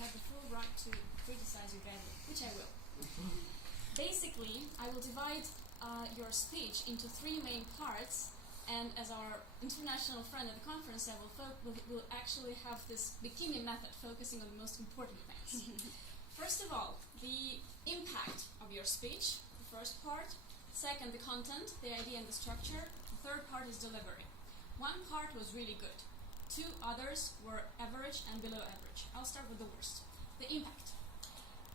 have the full right to criticize you badly, which I will. Basically, I will divide your speech into 3 main parts, and as our international friend at the conference said, we'll actually have this bikini method focusing on the most important things. First of all, the impact of your speech, the first part. Second, the content, the idea and the structure. The third part is delivery. One part was really good. 2 others were average and below average. I'll start with the worst. The impact.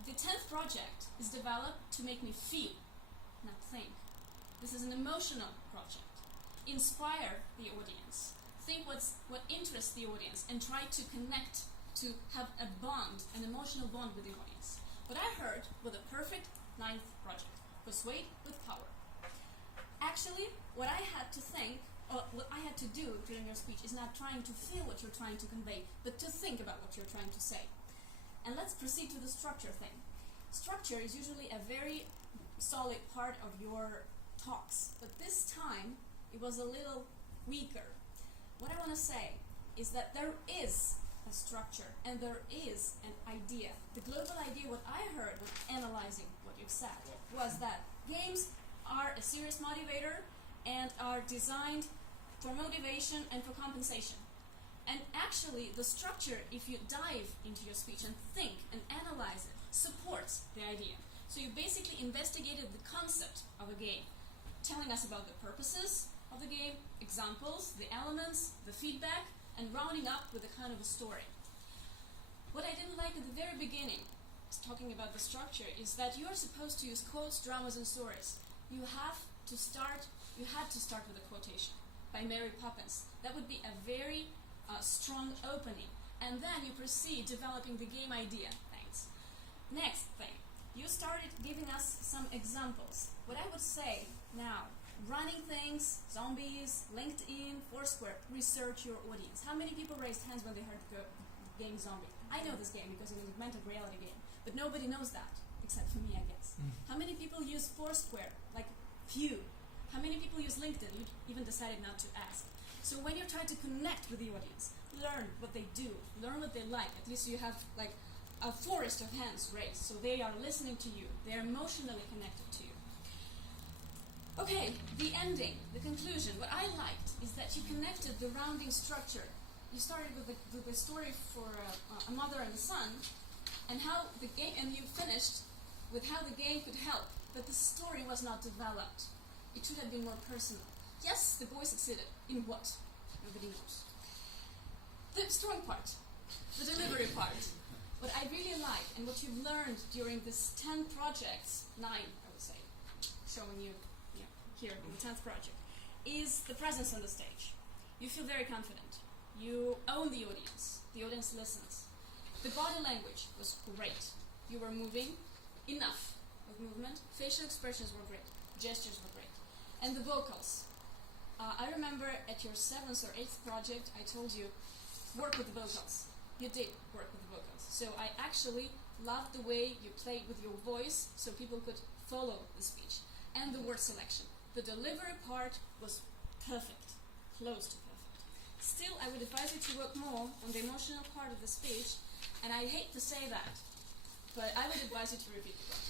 The 10th project is developed to make me feel, not think. This is an emotional project. Inspire the audience. Think what interests the audience and try to connect, to have a bond, an emotional bond with the audience. What I heard was a perfect 9th project. Persuade with power. Actually, what I had to think, or what I had to do during your speech is not trying to feel what you're trying to convey, but to think about what you're trying to say. And let's proceed to the structure thing. Structure is usually a very solid part of your talks, but this time it was a little weaker. What I want to say is that there is a structure and there is an idea. The global idea, what I heard when analyzing what you've said, was that games are a serious motivator and are designed for motivation and for compensation. And actually, the structure, if you dive into your speech and think and analyze it, supports the idea. So you basically investigated the concept of a game, telling us about the purposes of the game, examples, the elements, the feedback, and rounding up with a kind of a story. What I didn't like at the very beginning, talking about the structure, is that you are supposed to use quotes, dramas, and stories. You had to start with a quotation by Mary Poppins. That would be a very strong opening. And then you proceed developing the game idea. Thanks. Next thing, you started giving us some examples. What I would say now, running things, zombies, LinkedIn, Foursquare, research your audience. How many people raised hands when they heard the game Zombie? I know this game because it was a augmented reality game, but nobody knows that, except for me, I guess. How many people use Foursquare? Like, few. How many people use LinkedIn? You even decided not to ask. So when you're trying to connect with the audience, learn what they do, learn what they like. At least you have like a forest of hands raised, so they are listening to you. They are emotionally connected to you. Okay, the ending, the conclusion. What I liked is that you connected the rounding structure. You started with the story for a mother and a son, and how the game, and you finished with how the game could help, but the story was not developed. It should have been more personal. Yes, the boy succeeded. In what? Nobody knows. The strong part, the delivery part. What I really like, and what you've learned during this 10 projects, 9, I would say, showing you here in the 10th project, is the presence on the stage. You feel very confident. You own the audience listens. The body language was great. You were moving, enough of movement. Facial expressions were great. Gestures were great. And the vocals. I remember at your 7th or 8th project, I told you, work with the vocals. You did work with the vocals. So I actually loved the way you played with your voice so people could follow the speech. And the word selection. The delivery part was perfect, close to perfect. Still, I would advise you to work more on the emotional part of the speech, and I hate to say that, but I would advise you to repeat the work.